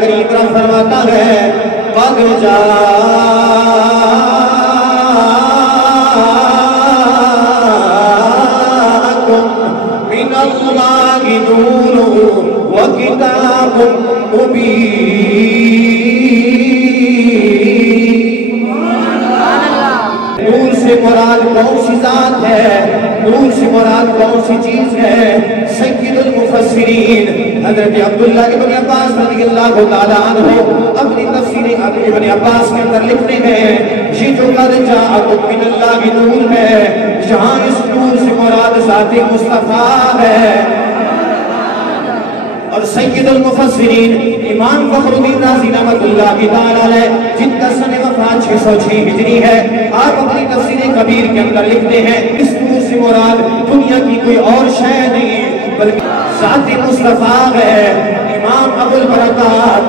کریم رب فرماتا ہے قد جاءکم من اللہ نور وکتاب مبین۔ نور سے مراد کون سی ذات ہے؟ نور سے مراد کون سی چیز ہے؟ سید المفسرین حضرت عبداللہ ابن عباس رضی اللہ تعالیٰ عنہ اپنی تفسیر ابن عباس کے اندر لکھتے ہیں یہ جو قد جاءکم من اللہ نور ہے، جہاں اس نور سے مراد ذات مصطفیٰ ہے۔ اور سید المفسرین امام فخر الدین رازی رحمۃ اللہ تعالیٰ علیہ جن کا سن وفات 606 ہجری ہے، آپ اپنی تفسیر کبیر کے اندر لکھتے ہیں اس نور سے مراد دنیا کی کوئی اور شے نہیں بلکہ ذات مصطفیٰ ہے۔ امام ابو البرکات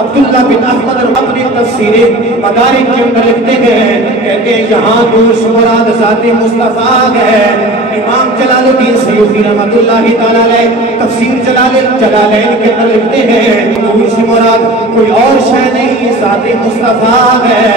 عبداللہ بن احمد اپنی تفسیر مدارک کے اندر لکھتے ہیں، کہتے ہیں یہاں نور سے مراد ذات مصطفیٰ ہے۔ امام جلال الدین سیوطی رحمۃ اللہ تعالیٰ علیہ تفسیر جلالین کے اندر لکھتے ہیں نور سے مراد کوئی اور شے نہیں ذات مصطفیٰ ہے۔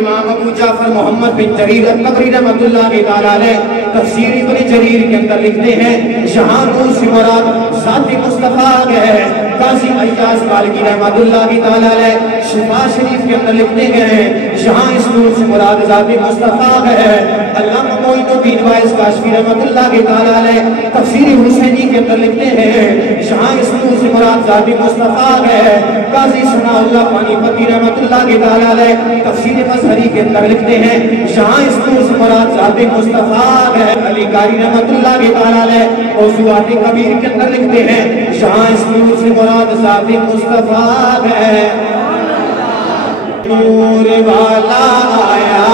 امام ابو جعفر محمد بن جریر الطبری رحمۃ اللہ تعالیٰ علیہ تفسیر ابن جریر کے اندر لکھتے ہیں جہاں نور سے مراد ذات مصطفیٰ ہے۔ قاضی ایاز مالکی رحمۃ اللہ تعالیٰ علیہ شفا شریف کے اندر لکھتے ہیں جہاں اس نور سے مراد ذات مصطفیٰ ہے۔ علامہ معین الدین وائز کاشفی رحمۃ اللہ تعالیٰ علیہ تفسیر حسینی کے اندر لکھتے ہیں جہاں اس نور سے مراد ذات مصطفیٰ ہے۔ قاضی ثناء اللہ پانی پتی رحمۃ اللہ تعالیٰ علیہ تفسیر مظہری کے اندر لکھتے ہیں جہاں اس نور سے مراد ذات مصطفیٰ ہے۔ علی قاری رحمۃ اللہ تعالیٰ علیہ موضوعات کبیر کے اندر لکھتے ہیں جہاں اس نور سے مراد ذات مصطفیٰ ہے۔ نور والا آیا